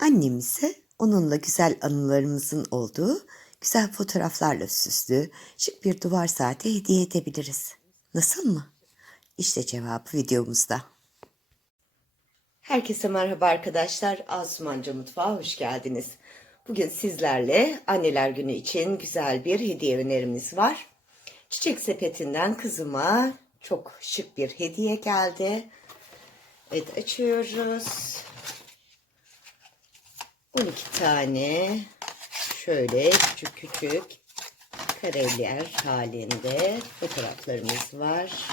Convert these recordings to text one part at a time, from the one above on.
Annemize onunla güzel anılarımızın olduğu güzel fotoğraflarla süslü şık bir duvar saati hediye edebiliriz. Nasıl mı? İşte cevabı videomuzda. Herkese merhaba arkadaşlar. Asumanca Mutfağa hoş geldiniz. Bugün sizlerle anneler günü için güzel bir hediye önerimiz var. Çiçek sepetinden kızıma çok şık bir hediye geldi. Evet açıyoruz. 12 tane şöyle küçük küçük kareler halinde fotoğraflarımız var.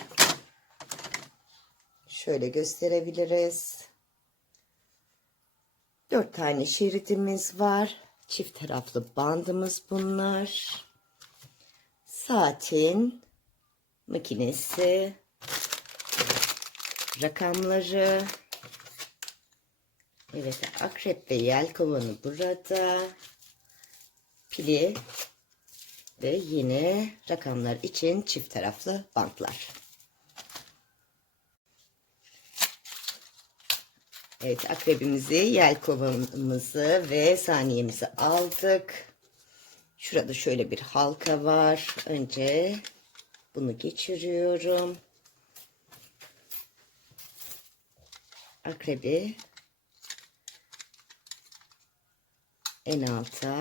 Şöyle gösterebiliriz. Dört tane şeridimiz var. Çift taraflı bandımız bunlar. Saatin makinesi, rakamları, evet akrep ve yel kovanı burada, pili ve yine rakamlar için çift taraflı bantlar. Evet akrebimizi, yel kovanımızı ve saniyemizi aldık. Şurada şöyle bir halka var. Önce bunu geçiriyorum. Akrebi en alta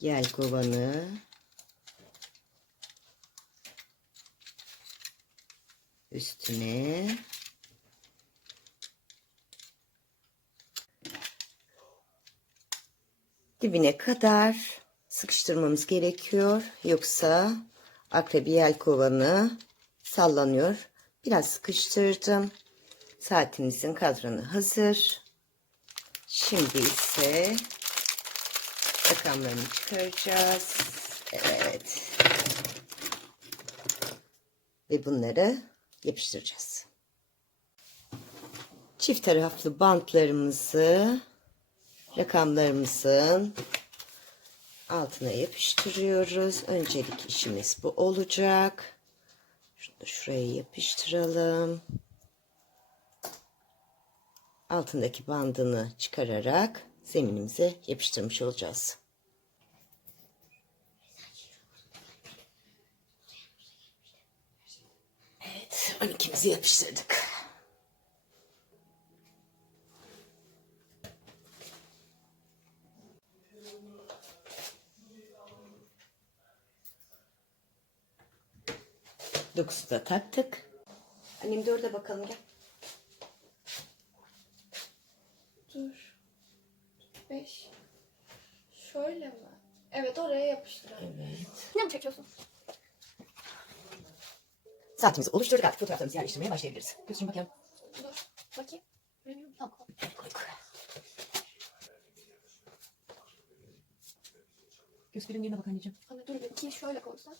yel kovanı üstüne dibine kadar sıkıştırmamız gerekiyor. Yoksa akrebi yel kovanı sallanıyor. Biraz sıkıştırdım. Saatimizin kadranı hazır. Şimdi ise rakamlarını çıkaracağız. Evet. Ve bunları yapıştıracağız. Çift taraflı bantlarımızı rakamlarımızın altına yapıştırıyoruz. Öncelik işimiz bu olacak. Şunu şuraya yapıştıralım. Altındaki bandını çıkararak zeminimize yapıştırmış olacağız. Evet, 12'mizi yapıştırdık. Dokuzu da taktık. Annem de orada bakalım gel. Dur. Beş. Şöyle mi? Evet oraya yapıştıralım. Evet. Ne mi çekiyorsun? Saatimizi oluşturduk artık fotoğraflarımızı yerleştirmeye başlayabiliriz. Gözüm bakayım. Dur. Bakayım. Benim tamam. Koy koy. Gösterin yerine bak anneciğim. Anne dur bir iki şöyle koysan.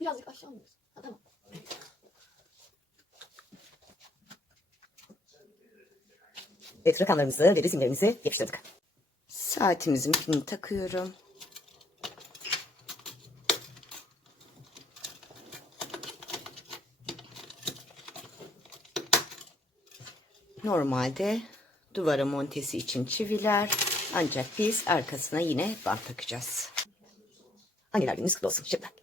Birazcık aşağı mı? Evet rakamlarımızı ve resimlerimizi yapıştırdık. Saatimizin pilini takıyorum. Normalde duvara montesi için çiviler ancak biz arkasına yine bant takacağız. Anneler gününüz kutlu olsun şimdiden.